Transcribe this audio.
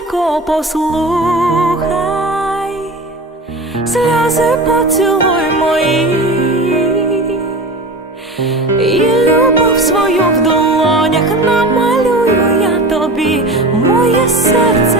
серденько, послухай, сльози поцілуй мої, і любов свою в долонях намалюю я тобі, моє серце